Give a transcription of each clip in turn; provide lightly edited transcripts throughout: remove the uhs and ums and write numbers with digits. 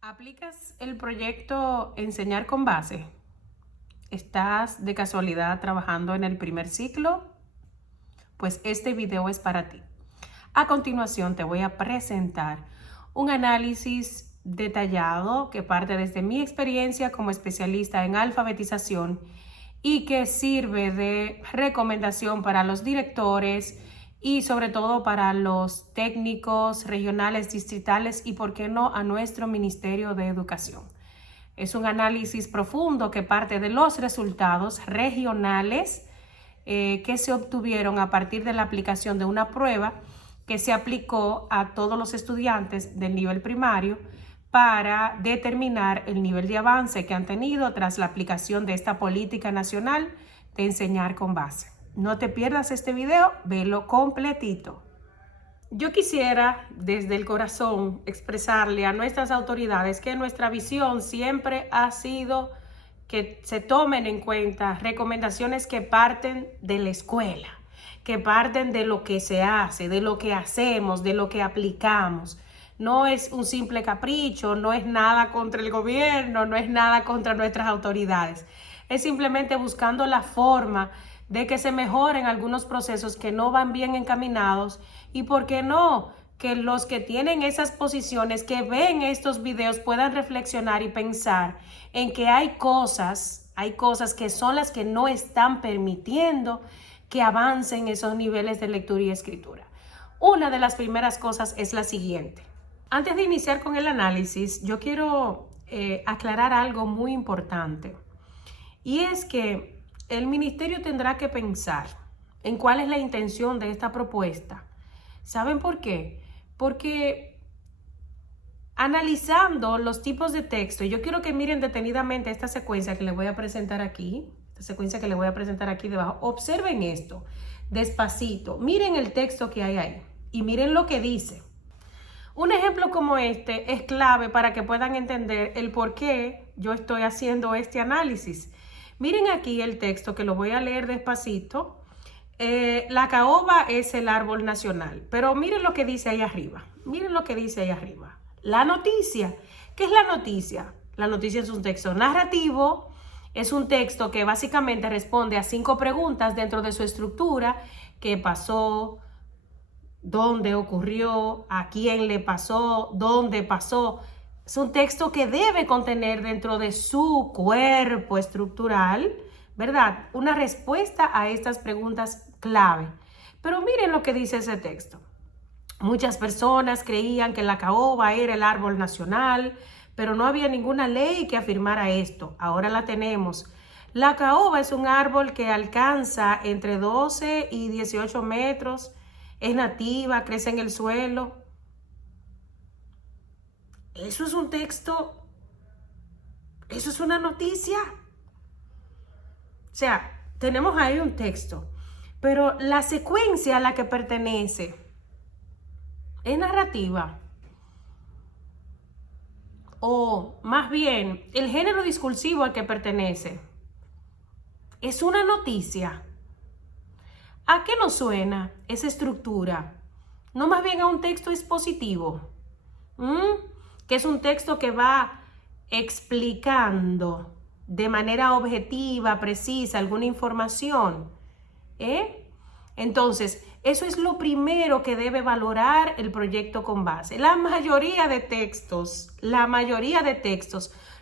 ¿Aplicas el proyecto Enseñar con Base? ¿Estás de casualidad trabajando en el primer ciclo? Pues este video es para ti. A continuación te voy a presentar un análisis detallado que parte desde mi experiencia como especialista en alfabetización y que sirve de recomendación para los directores y sobre todo para los técnicos regionales, distritales y, por qué no, a nuestro Ministerio de Educación. Es un análisis profundo que parte de los resultados regionales que se obtuvieron a partir de la aplicación de una prueba que se aplicó a todos los estudiantes del nivel primario para determinar el nivel de avance que han tenido tras la aplicación de esta política nacional de enseñar con base. No te pierdas este video, velo completito. Yo quisiera desde el corazón expresarle a nuestras autoridades que nuestra visión siempre ha sido que se tomen en cuenta recomendaciones que parten de la escuela, que parten de lo que se hace, de lo que hacemos, de lo que aplicamos. No es un simple capricho, no es nada contra el gobierno, no es nada contra nuestras autoridades. Es simplemente buscando la forma de que se mejoren algunos procesos que no van bien encaminados y, ¿por qué no?, que los que tienen esas posiciones, que ven estos videos, puedan reflexionar y pensar en que hay cosas que son las que no están permitiendo que avancen esos niveles de lectura y escritura. Una de las primeras cosas es la siguiente. Antes de iniciar con el análisis, yo quiero aclarar algo muy importante. Y es que el ministerio tendrá que pensar en cuál es la intención de esta propuesta. ¿Saben por qué? Porque analizando los tipos de texto, yo quiero que miren detenidamente esta secuencia que les voy a presentar aquí, debajo. Observen esto, despacito. Miren el texto que hay ahí y miren lo que dice. Un ejemplo como este es clave para que puedan entender el por qué yo estoy haciendo este análisis. Miren aquí el texto, que lo voy a leer despacito. La caoba es el árbol nacional, pero miren lo que dice ahí arriba. Miren lo que dice ahí arriba. La noticia. ¿Qué es la noticia? La noticia es un texto narrativo, es un texto que básicamente responde a 5 preguntas dentro de su estructura: ¿qué pasó? ¿Dónde ocurrió? ¿A quién le pasó? ¿Dónde pasó? Es un texto que debe contener dentro de su cuerpo estructural, ¿verdad?, una respuesta a estas preguntas clave. Pero miren lo que dice ese texto. Muchas personas creían que la caoba era el árbol nacional, pero no había ninguna ley que afirmara esto. Ahora la tenemos. La caoba es un árbol que alcanza entre 12 y 18 metros, es nativa, crece en el suelo. Eso es un texto, eso es una noticia. O sea, tenemos ahí un texto, pero la secuencia a la que pertenece es narrativa, o más bien el género discursivo al que pertenece es una noticia. ¿A qué nos suena esa estructura? No más bien a un texto expositivo, que es un texto que va explicando de manera objetiva, precisa, alguna información. Entonces, eso es lo primero que debe valorar el proyecto con base. La mayoría de textos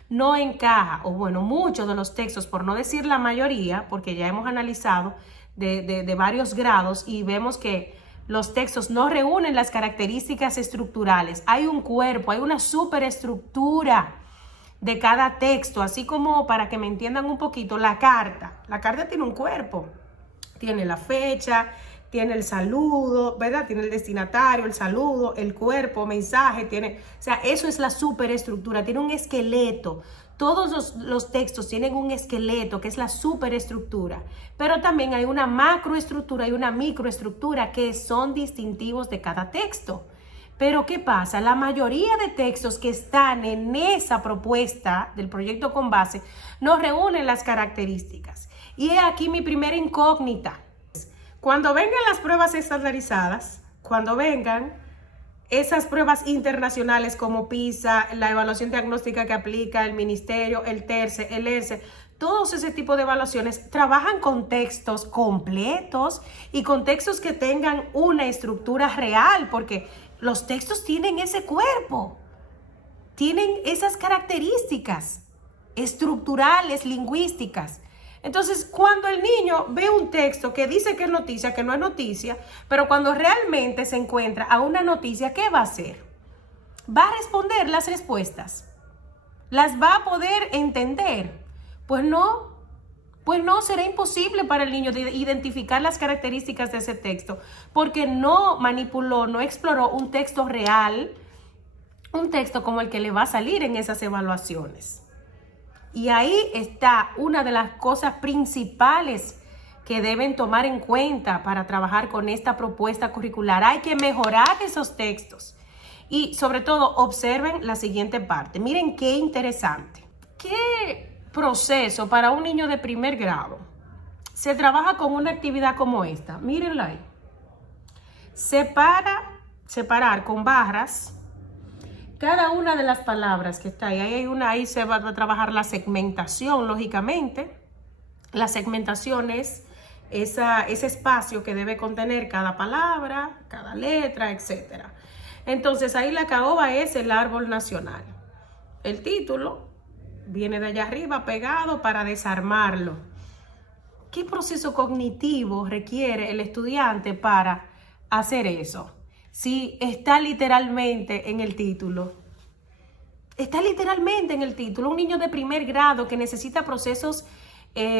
no encaja, o bueno, muchos de los textos, por no decir la mayoría, porque ya hemos analizado de varios grados y vemos que los textos no reúnen las características estructurales. Hay un cuerpo, hay una superestructura de cada texto, así como, para que me entiendan un poquito, la carta tiene un cuerpo, tiene la fecha, tiene el saludo, ¿verdad? Tiene el destinatario, el saludo, el cuerpo, mensaje, o sea, eso es la superestructura, tiene un esqueleto. Todos los textos tienen un esqueleto, que es la superestructura, pero también hay una macroestructura y una microestructura que son distintivos de cada texto. Pero ¿qué pasa? La mayoría de textos que están en esa propuesta del proyecto con base no reúnen las características. Y he aquí mi primera incógnita. Cuando vengan las pruebas estandarizadas, cuando vengan esas pruebas internacionales como PISA, la evaluación diagnóstica que aplica el ministerio, el TERCE, el ERCE, todos ese tipo de evaluaciones trabajan con textos completos y con textos que tengan una estructura real, porque los textos tienen ese cuerpo, tienen esas características estructurales, lingüísticas. Entonces, cuando el niño ve un texto que dice que es noticia, que no es noticia, pero cuando realmente se encuentra a una noticia, ¿qué va a hacer? Va a responder las respuestas. ¿Las va a poder entender? Pues no, será imposible para el niño identificar las características de ese texto, porque no manipuló, no exploró un texto real, un texto como el que le va a salir en esas evaluaciones. Y ahí está una de las cosas principales que deben tomar en cuenta para trabajar con esta propuesta curricular. Hay que mejorar esos textos. Y sobre todo, observen la siguiente parte. Miren qué interesante. ¿Qué proceso para un niño de primer grado se trabaja con una actividad como esta? Mírenla ahí. Separar con barras cada una de las palabras que está ahí. Ahí se va a trabajar la segmentación, lógicamente. La segmentación es ese espacio que debe contener cada palabra, cada letra, etc. Entonces ahí la caoba es el árbol nacional. El título viene de allá arriba pegado para desarmarlo. ¿Qué proceso cognitivo requiere el estudiante para hacer eso? Si está literalmente en el título. Está literalmente en el título. Un niño de primer grado que necesita procesos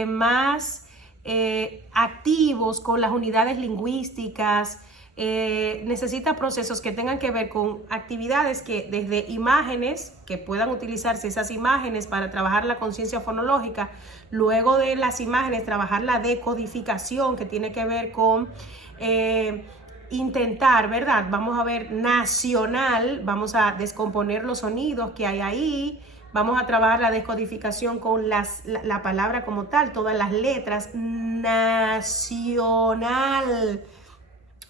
más activos con las unidades lingüísticas, necesita procesos que tengan que ver con actividades que desde imágenes, que puedan utilizarse esas imágenes para trabajar la conciencia fonológica, luego de las imágenes trabajar la decodificación que tiene que ver con intentar, ¿verdad? Vamos a ver nacional, vamos a descomponer los sonidos que hay ahí, vamos a trabajar la descodificación con la palabra como tal, todas las letras, nacional,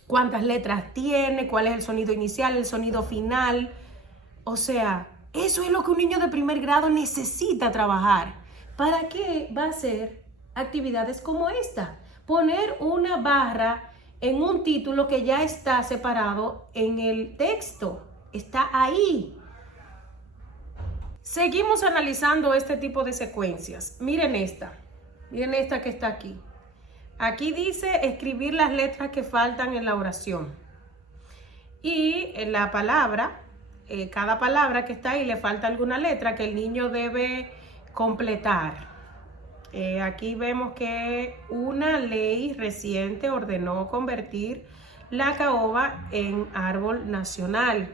cuántas letras tiene, cuál es el sonido inicial, el sonido final. O sea, eso es lo que un niño de primer grado necesita trabajar. ¿Para qué va a hacer actividades como esta? Poner una barra en un título que ya está separado en el texto. Está ahí. Seguimos analizando este tipo de secuencias. Miren esta que está aquí. Aquí dice escribir las letras que faltan en la oración. Y en la palabra, cada palabra que está ahí le falta alguna letra que el niño debe completar. Aquí vemos que una ley reciente ordenó convertir la caoba en árbol nacional.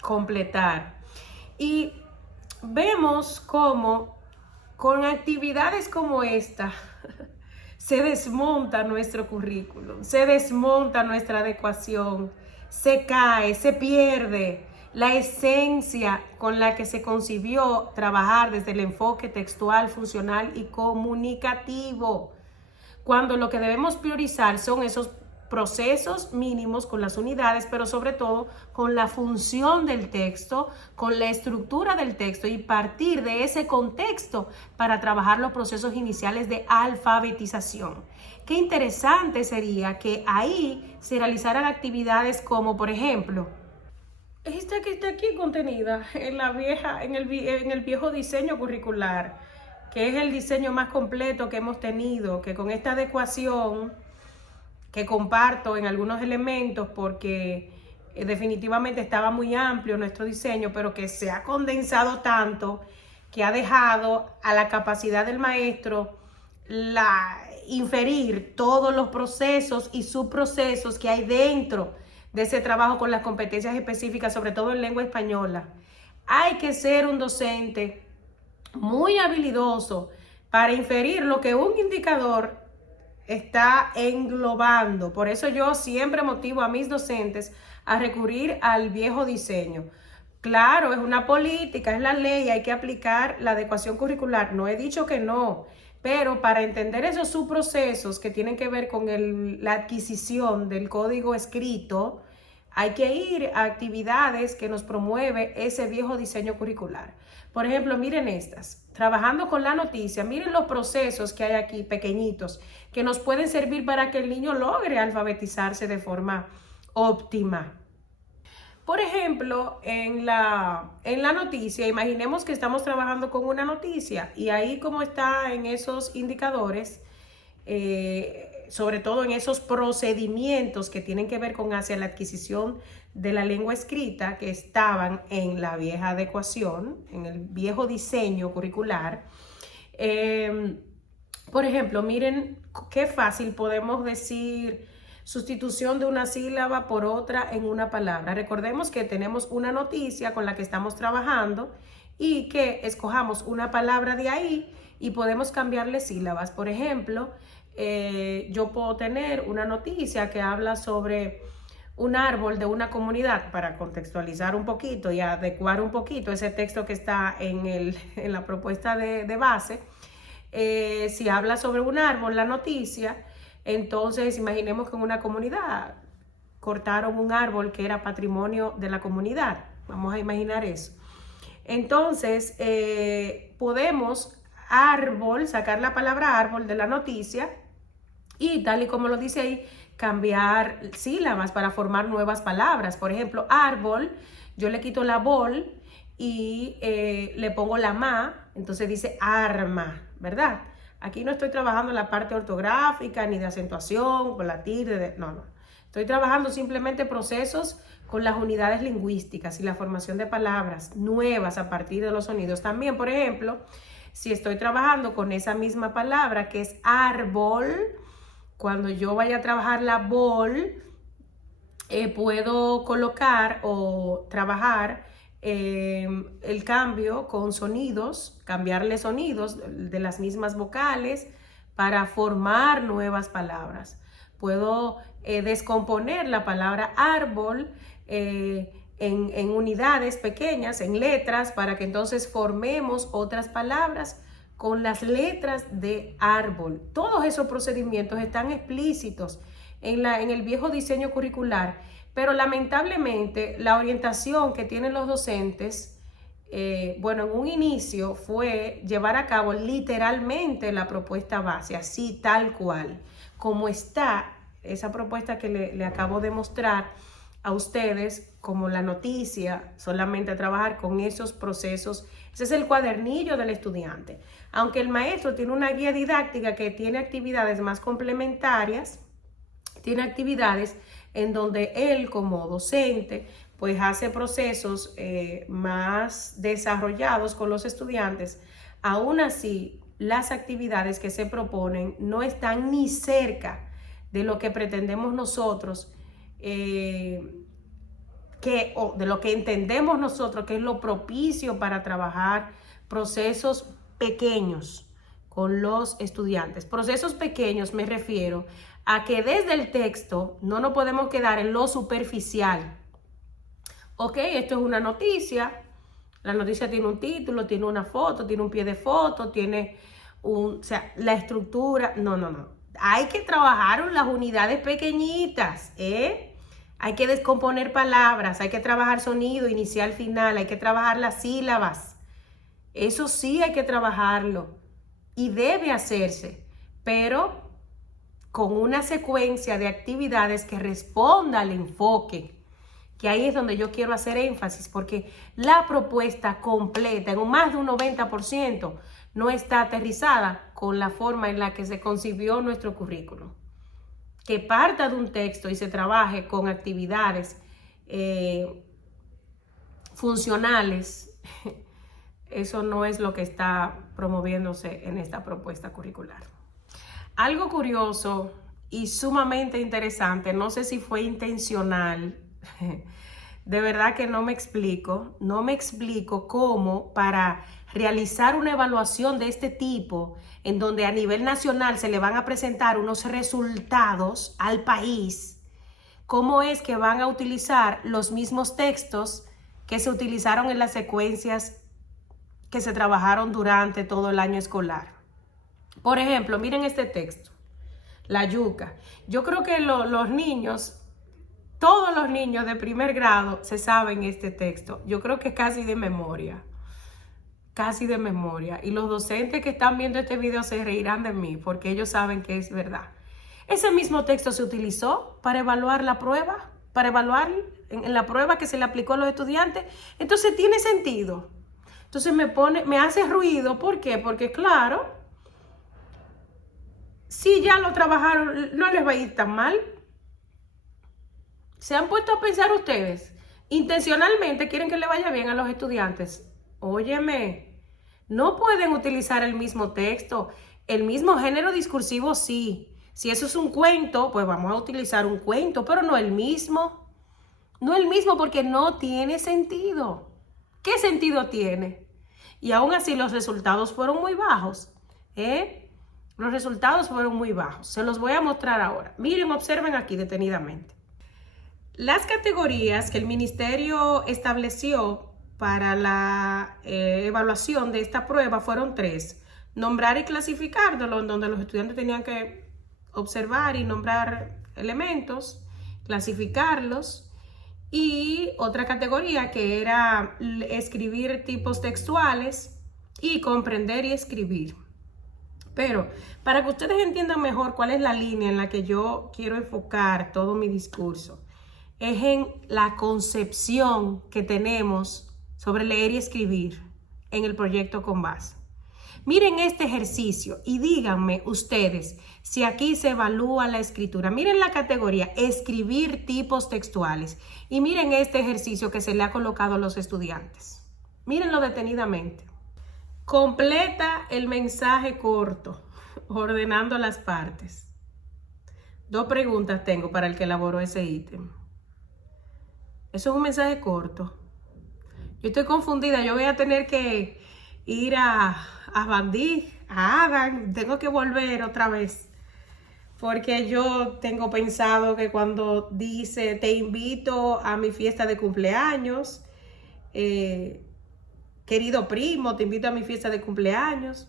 Completar. Y vemos cómo con actividades como esta se desmonta nuestro currículum, se desmonta nuestra adecuación, se cae, se pierde la esencia con la que se concibió trabajar desde el enfoque textual, funcional y comunicativo. Cuando lo que debemos priorizar son esos procesos mínimos con las unidades, pero sobre todo con la función del texto, con la estructura del texto y partir de ese contexto para trabajar los procesos iniciales de alfabetización. Qué interesante sería que ahí se realizaran actividades como, por ejemplo, esta que está aquí contenida en el viejo diseño curricular, que es el diseño más completo que hemos tenido, que con esta adecuación que comparto en algunos elementos porque definitivamente estaba muy amplio nuestro diseño, pero que se ha condensado tanto que ha dejado a la capacidad del maestro inferir todos los procesos y subprocesos que hay dentro de ese trabajo con las competencias específicas, sobre todo en lengua española. Hay que ser un docente muy habilidoso para inferir lo que un indicador está englobando. Por eso yo siempre motivo a mis docentes a recurrir al viejo diseño. Claro, es una política, es la ley, hay que aplicar la adecuación curricular. No he dicho que no, Pero para entender esos subprocesos que tienen que ver con la adquisición del código escrito, hay que ir a actividades que nos promueve ese viejo diseño curricular. Por ejemplo, miren estas, trabajando con la noticia, miren los procesos que hay aquí pequeñitos que nos pueden servir para que el niño logre alfabetizarse de forma óptima. Por ejemplo, en la noticia, imaginemos que estamos trabajando con una noticia y ahí como está en esos indicadores, sobre todo en esos procedimientos que tienen que ver con hacia la adquisición de la lengua escrita que estaban en la vieja adecuación, en el viejo diseño curricular. Por ejemplo, miren qué fácil podemos decir sustitución de una sílaba por otra en una palabra. Recordemos que tenemos una noticia con la que estamos trabajando y que escojamos una palabra de ahí y podemos cambiarle sílabas. Por ejemplo, yo puedo tener una noticia que habla sobre un árbol de una comunidad para contextualizar un poquito y adecuar un poquito ese texto que está en la propuesta de base. Si habla sobre un árbol, la noticia, entonces imaginemos que en una comunidad cortaron un árbol que era patrimonio de la comunidad. Vamos a imaginar eso. Entonces, podemos sacar la palabra árbol de la noticia y tal y como lo dice ahí, cambiar sílabas para formar nuevas palabras. Por ejemplo, árbol, yo le quito la bol y le pongo la ma, entonces dice arma, ¿verdad? Aquí no estoy trabajando la parte ortográfica ni de acentuación, con la tilde, no. Estoy trabajando simplemente procesos con las unidades lingüísticas y la formación de palabras nuevas a partir de los sonidos. También, por ejemplo, si estoy trabajando con esa misma palabra que es árbol, cuando yo vaya a trabajar la bol, puedo colocar o trabajar el cambio con sonidos, cambiarle sonidos de las mismas vocales para formar nuevas palabras. Puedo descomponer la palabra árbol en unidades pequeñas, en letras, para que entonces formemos otras palabras con las letras de árbol. Todos esos procedimientos están explícitos en el viejo diseño curricular. Pero lamentablemente la orientación que tienen los docentes, en un inicio fue llevar a cabo literalmente la propuesta base, así tal cual, como está esa propuesta que le acabo de mostrar a ustedes, como la noticia, solamente trabajar con esos procesos. Ese es el cuadernillo del estudiante. Aunque el maestro tiene una guía didáctica que tiene actividades más complementarias, tiene actividades en donde él como docente pues hace procesos más desarrollados con los estudiantes. Aún así, las actividades que se proponen no están ni cerca de lo que pretendemos nosotros, o de lo que entendemos nosotros que es lo propicio para trabajar procesos pequeños con los estudiantes. Procesos pequeños me refiero a que desde el texto no nos podemos quedar en lo superficial. Ok, esto es una noticia. La noticia tiene un título, tiene una foto, tiene un pie de foto, tiene la estructura. No. Hay que trabajar en las unidades pequeñitas, Hay que descomponer palabras, hay que trabajar sonido, inicial, final, hay que trabajar las sílabas. Eso sí hay que trabajarlo y debe hacerse, pero con una secuencia de actividades que responda al enfoque, que ahí es donde yo quiero hacer énfasis, porque la propuesta completa, en más de un 90%, no está aterrizada con la forma en la que se concibió nuestro currículum. Que parta de un texto y se trabaje con actividades funcionales, eso no es lo que está promoviéndose en esta propuesta curricular. Algo curioso y sumamente interesante, no sé si fue intencional, de verdad que no me explico cómo para realizar una evaluación de este tipo, en donde a nivel nacional se le van a presentar unos resultados al país, cómo es que van a utilizar los mismos textos que se utilizaron en las secuencias que se trabajaron durante todo el año escolar. Por ejemplo, miren este texto, la yuca. Yo creo que los niños, todos los niños de primer grado se saben este texto. Yo creo que casi de memoria. Casi de memoria. Y los docentes que están viendo este video se reirán de mí porque ellos saben que es verdad. Ese mismo texto se utilizó para evaluar la prueba, para evaluar en la prueba que se le aplicó a los estudiantes. Entonces tiene sentido. Entonces me hace ruido. ¿Por qué? Porque claro, si ya lo trabajaron, no les va a ir tan mal. ¿Se han puesto a pensar ustedes? Intencionalmente quieren que le vaya bien a los estudiantes. Óyeme, no pueden utilizar el mismo texto, el mismo género discursivo sí. Si eso es un cuento, pues vamos a utilizar un cuento, pero no el mismo. No el mismo porque no tiene sentido. ¿Qué sentido tiene? Y aún así los resultados fueron muy bajos. Los resultados fueron muy bajos. Se los voy a mostrar ahora. Miren, observen aquí detenidamente. Las categorías que el ministerio estableció para la evaluación de esta prueba fueron 3. Nombrar y clasificar, donde los estudiantes tenían que observar y nombrar elementos, clasificarlos. Y otra categoría que era escribir tipos textuales y comprender y escribir. Pero para que ustedes entiendan mejor cuál es la línea en la que yo quiero enfocar todo mi discurso, es en la concepción que tenemos sobre leer y escribir en el proyecto Conbase. Miren este ejercicio y díganme ustedes si aquí se evalúa la escritura. Miren la categoría escribir tipos textuales y miren este ejercicio que se le ha colocado a los estudiantes. Mírenlo detenidamente. Completa el mensaje corto, ordenando las partes. 2 preguntas tengo para el que elaboró ese ítem. Eso es un mensaje corto. Yo estoy confundida. Yo voy a tener que ir a Bandí, a Adán. Tengo que volver otra vez. Porque yo tengo pensado que cuando dice te invito a mi fiesta de cumpleaños, querido primo, te invito a mi fiesta de cumpleaños.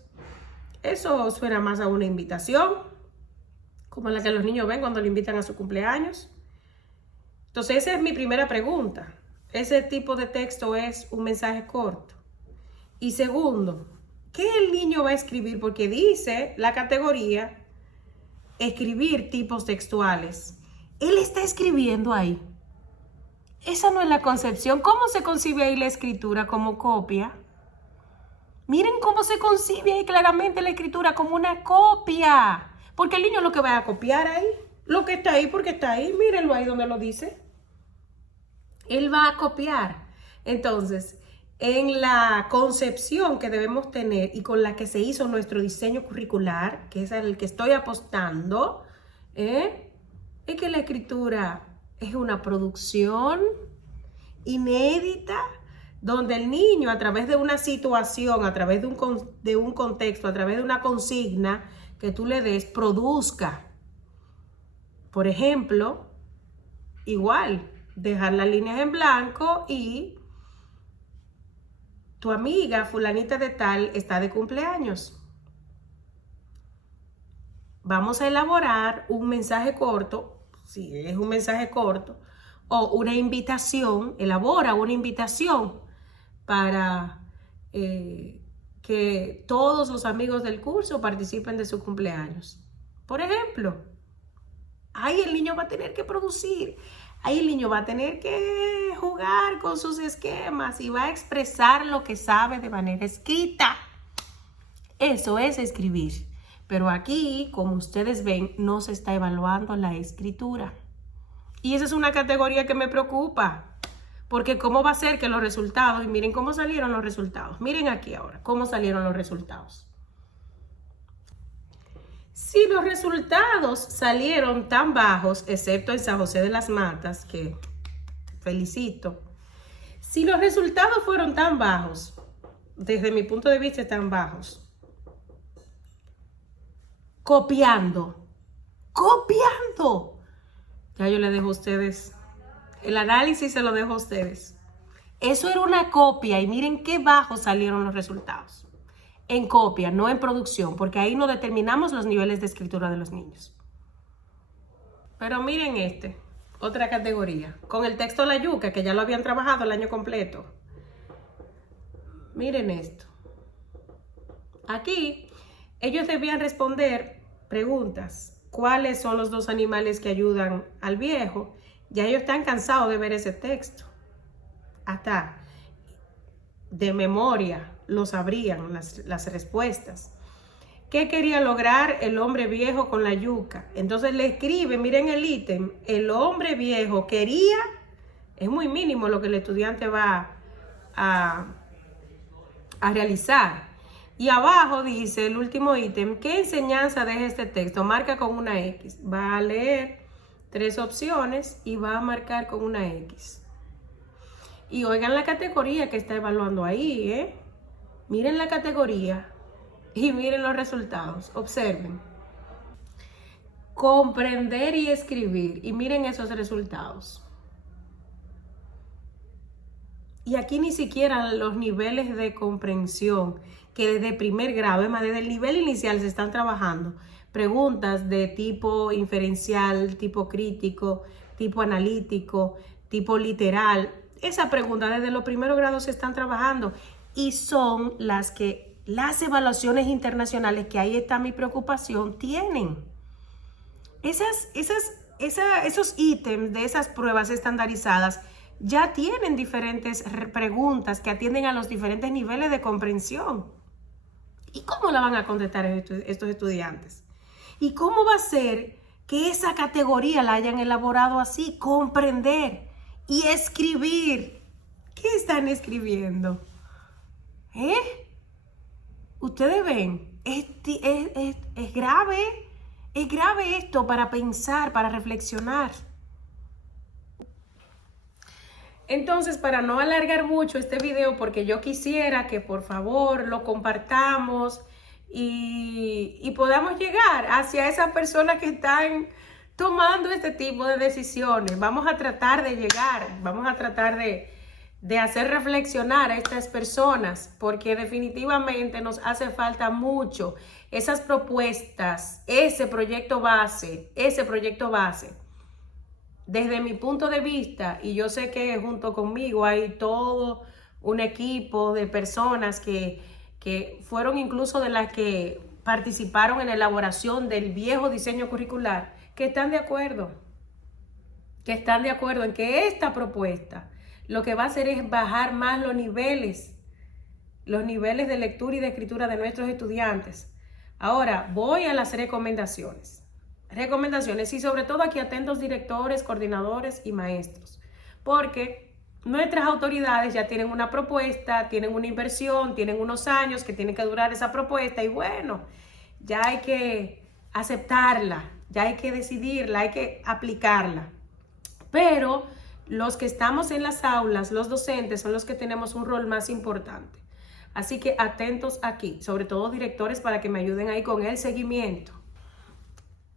Eso suena más a una invitación, como la que los niños ven cuando le invitan a su cumpleaños. Entonces, esa es mi primera pregunta. Ese tipo de texto es un mensaje corto. Y segundo, ¿qué el niño va a escribir? Porque dice la categoría escribir tipos textuales. Él está escribiendo ahí. Esa no es la concepción. ¿Cómo se concibe ahí la escritura? Como copia. Miren cómo se concibe ahí claramente la escritura como una copia. Porque el niño lo que va a copiar ahí, lo que está ahí porque está ahí, mírenlo ahí donde lo dice. Él va a copiar. Entonces, en la concepción que debemos tener y con la que se hizo nuestro diseño curricular, que es el que estoy apostando, es que la escritura es una producción inédita donde el niño a través de una situación, a través de un contexto, a través de una consigna que tú le des, produzca. Por ejemplo, igual, dejar las líneas en blanco y tu amiga fulanita de tal está de cumpleaños. Vamos a elaborar un mensaje corto, si es un mensaje corto, o una invitación, elabora una invitación para que todos los amigos del curso participen de su cumpleaños. Por ejemplo, ahí el niño va a tener que producir. Ahí el niño va a tener que jugar con sus esquemas y va a expresar lo que sabe de manera escrita. Eso es escribir. Pero aquí, como ustedes ven, no se está evaluando la escritura. Y esa es una categoría que me preocupa. Porque ¿cómo va a ser que los resultados? Y miren cómo salieron los resultados. Miren aquí ahora cómo salieron los resultados. Si los resultados salieron tan bajos, excepto en San José de las Matas, que felicito, si los resultados fueron tan bajos, desde mi punto de vista tan bajos, copiando, ya yo le dejo a ustedes, el análisis se lo dejo a ustedes. Eso era una copia y miren qué bajos salieron los resultados. en copia, no en producción, porque ahí no determinamos los niveles de escritura de los niños. Pero miren otra categoría, con el texto La Yuca, que ya lo habían trabajado el año completo. Miren esto. Aquí ellos debían responder preguntas. ¿Cuáles son los 2 animales que ayudan al viejo? Ya ellos están cansados de ver ese texto. Hasta de memoria lo sabrían las respuestas. ¿Qué quería lograr el hombre viejo con la yuca? Entonces le escribe, miren el ítem, el hombre viejo quería, es muy mínimo lo que el estudiante va a realizar. Y abajo dice el último ítem, ¿qué enseñanza deja este texto? Marca con una X. Va a leer 3 opciones y va a marcar con una X. Y oigan la categoría que está evaluando ahí, ¿eh? Miren la categoría y miren los resultados. Observen. Comprender y escribir. Y miren esos resultados. Y aquí ni siquiera los niveles de comprensión, que desde primer grado, es más, desde el nivel inicial se están trabajando. Preguntas de tipo inferencial, tipo crítico, tipo analítico, tipo literal. Esa pregunta desde los primeros grados se están trabajando y son las que las evaluaciones internacionales, que ahí está mi preocupación, tienen. Esos ítems de esas pruebas estandarizadas ya tienen diferentes preguntas que atienden a los diferentes niveles de comprensión. ¿Y cómo la van a contestar estos estudiantes? ¿Y cómo va a ser que esa categoría la hayan elaborado así? Comprender y escribir. ¿Qué están escribiendo? Ustedes ven, es grave. Es grave esto para pensar, para reflexionar. Entonces, para no alargar mucho este video, porque yo quisiera que por favor lo compartamos y podamos llegar hacia esas personas que están tomando este tipo de decisiones. Vamos a tratar de llegar, vamos a tratar de hacer reflexionar a estas personas, porque definitivamente nos hace falta mucho esas propuestas, ese proyecto base. Desde mi punto de vista, y yo sé que junto conmigo hay todo un equipo de personas que fueron incluso de las que participaron en la elaboración del viejo diseño curricular, que están de acuerdo en que esta propuesta lo que va a hacer es bajar más los niveles de lectura y de escritura de nuestros estudiantes. Ahora voy a las recomendaciones y sobre todo aquí atentos directores, coordinadores y maestros, porque nuestras autoridades ya tienen una propuesta, tienen una inversión, tienen unos años que tiene que durar esa propuesta y bueno, ya hay que aceptarla, ya hay que decidirla, hay que aplicarla. Pero los que estamos en las aulas, los docentes, son los que tenemos un rol más importante. Así que atentos aquí, sobre todo directores, para que me ayuden ahí con el seguimiento.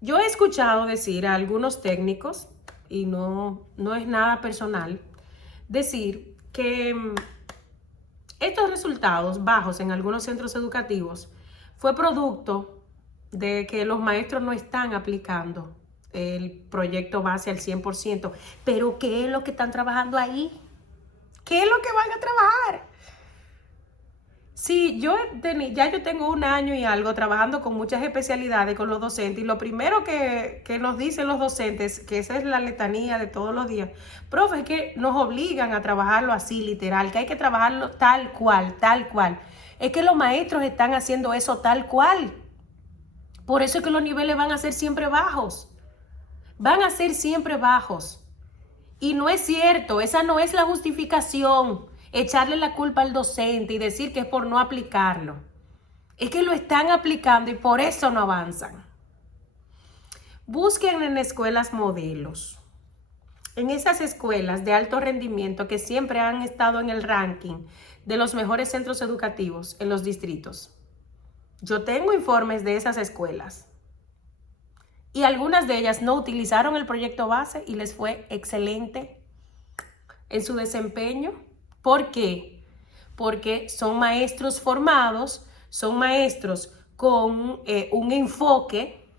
Yo he escuchado decir a algunos técnicos, y no es nada personal, decir que estos resultados bajos en algunos centros educativos fue producto de que los maestros no están aplicando el proyecto base al 100%. Pero ¿qué es lo que están trabajando ahí? ¿Qué es lo que van a trabajar? Sí, yo tengo 1 año y algo trabajando con muchas especialidades con los docentes, y lo primero que nos dicen los docentes, que esa es la letanía de todos los días, profe, es que nos obligan a trabajarlo así, literal, que hay que trabajarlo tal cual. Es que los maestros están haciendo eso tal cual. Por eso es que los niveles van a ser siempre bajos. Y no es cierto, esa no es la justificación. Echarle la culpa al docente y decir que es por no aplicarlo. Es que lo están aplicando y por eso no avanzan. Busquen en escuelas modelos. En esas escuelas de alto rendimiento que siempre han estado en el ranking de los mejores centros educativos en los distritos. Yo tengo informes de esas escuelas. Y algunas de ellas no utilizaron el proyecto base y les fue excelente en su desempeño. ¿Por qué? Porque son maestros formados son maestros con un enfoque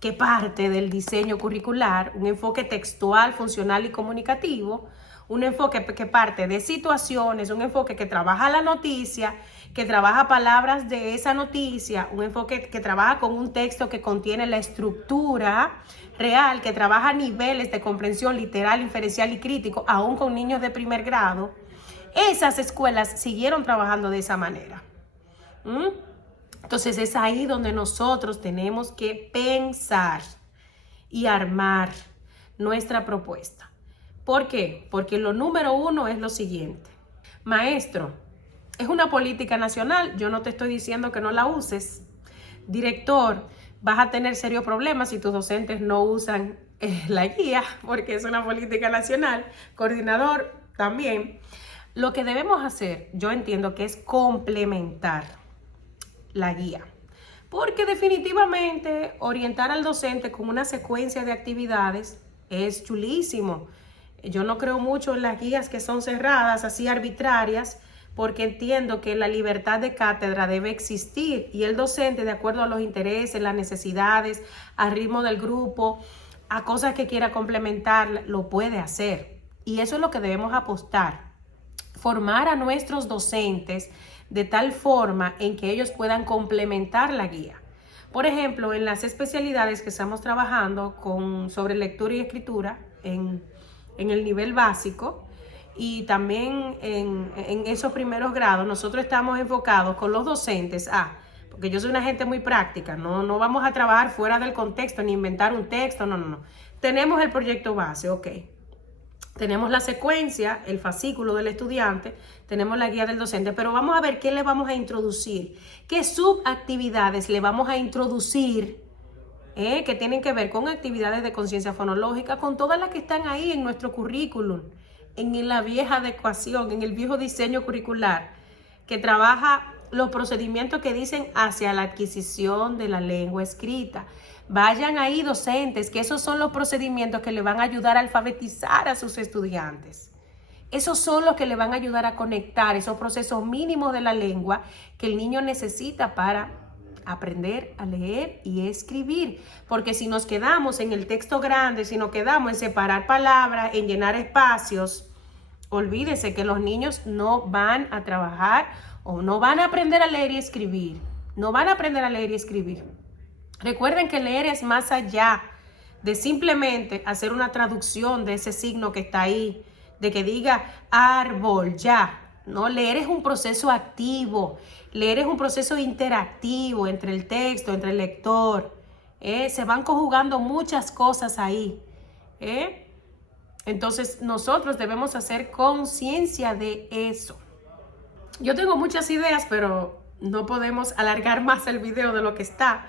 que parte del diseño curricular, un enfoque textual, funcional y comunicativo, un enfoque que parte de situaciones, un enfoque que trabaja la noticia, que trabaja palabras de esa noticia, un enfoque que trabaja con un texto que contiene la estructura real, que trabaja niveles de comprensión literal, inferencial y crítico, aún con niños de primer grado. Esas escuelas siguieron trabajando de esa manera. Entonces es ahí donde nosotros tenemos que pensar y armar nuestra propuesta. ¿Por qué? Porque lo número uno es lo siguiente. Maestro, es una política nacional, yo no te estoy diciendo que no la uses. Director, vas a tener serios problemas si tus docentes no usan la guía, porque es una política nacional. Coordinador, también. Lo que debemos hacer, yo entiendo que es complementar la guía. Porque definitivamente orientar al docente con una secuencia de actividades es chulísimo. Yo no creo mucho en las guías que son cerradas, así arbitrarias, porque entiendo que la libertad de cátedra debe existir y el docente, de acuerdo a los intereses, las necesidades, al ritmo del grupo, a cosas que quiera complementar, lo puede hacer. Y eso es lo que debemos apostar. Formar a nuestros docentes de tal forma en que ellos puedan complementar la guía. Por ejemplo, en las especialidades que estamos trabajando sobre lectura y escritura en el nivel básico y también en esos primeros grados, nosotros estamos enfocados con los docentes porque yo soy una gente muy práctica, no vamos a trabajar fuera del contexto ni inventar un texto, no. Tenemos el proyecto base, ok. Tenemos la secuencia, el fascículo del estudiante, tenemos la guía del docente, pero vamos a ver qué le vamos a introducir, qué subactividades le vamos a introducir, que tienen que ver con actividades de conciencia fonológica, con todas las que están ahí en nuestro currículum, en la vieja adecuación, en el viejo diseño curricular, que trabaja los procedimientos que dicen hacia la adquisición de la lengua escrita. Vayan ahí, docentes, que esos son los procedimientos que le van a ayudar a alfabetizar a sus estudiantes. Esos son los que le van a ayudar a conectar esos procesos mínimos de la lengua que el niño necesita para aprender a leer y escribir. Porque si nos quedamos en el texto grande, si nos quedamos en separar palabras, en llenar espacios, olvídese que los niños no van a trabajar o no van a aprender a leer y escribir. No van a aprender a leer y escribir. Recuerden que leer es más allá de simplemente hacer una traducción de ese signo que está ahí, de que diga árbol, ya. No, leer es un proceso activo, leer es un proceso interactivo entre el texto, entre el lector. Se van conjugando muchas cosas ahí. Entonces nosotros debemos hacer conciencia de eso. Yo tengo muchas ideas, pero no podemos alargar más el video de lo que está.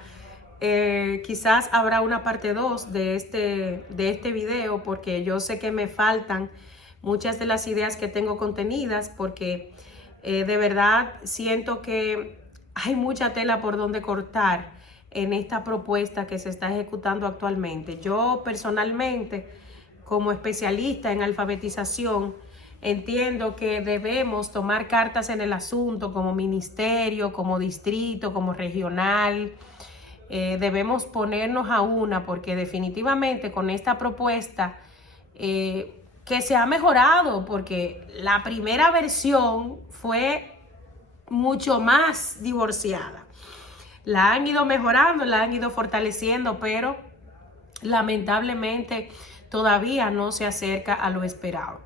Quizás habrá una parte 2 de este video, porque yo sé que me faltan muchas de las ideas que tengo contenidas, porque de verdad siento que hay mucha tela por donde cortar en esta propuesta que se está ejecutando actualmente. Yo personalmente, como especialista en alfabetización, entiendo que debemos tomar cartas en el asunto como ministerio, como distrito, como regional. Debemos ponernos a una, porque definitivamente con esta propuesta que se ha mejorado, porque la primera versión fue mucho más divorciada. La han ido mejorando, la han ido fortaleciendo, pero lamentablemente todavía no se acerca a lo esperado.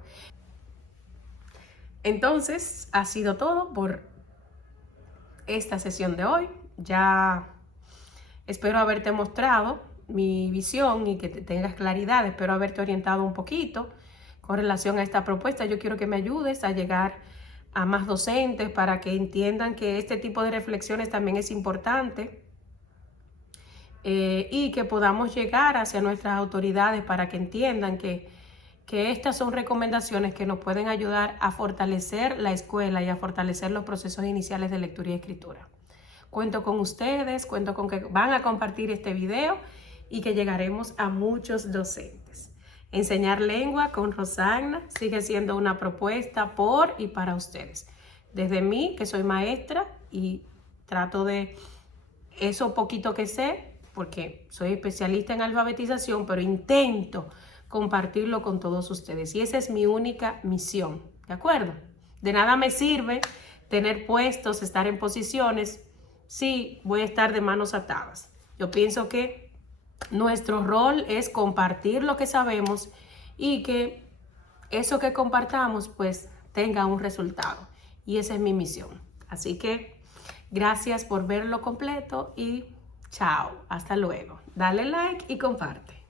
Entonces, ha sido todo por esta sesión de hoy. Ya espero haberte mostrado mi visión y que tengas claridad. Espero haberte orientado un poquito con relación a esta propuesta. Yo quiero que me ayudes a llegar a más docentes para que entiendan que este tipo de reflexiones también es importante, y que podamos llegar hacia nuestras autoridades para que entiendan que estas son recomendaciones que nos pueden ayudar a fortalecer la escuela y a fortalecer los procesos iniciales de lectura y escritura. Cuento con ustedes, cuento con que van a compartir este video y que llegaremos a muchos docentes. Enseñar lengua con Rosagna sigue siendo una propuesta por y para ustedes. Desde mí, que soy maestra y Trato de eso poquito que sé, porque soy especialista en alfabetización, pero intento compartirlo con todos ustedes. Y esa es mi única misión, ¿de acuerdo? De nada me sirve tener puestos, estar en posiciones, si voy a estar de manos atadas. Yo pienso que nuestro rol es compartir lo que sabemos y que eso que compartamos pues tenga un resultado. Y esa es mi misión. Así que gracias por verlo completo y chao. Hasta luego. Dale like y comparte.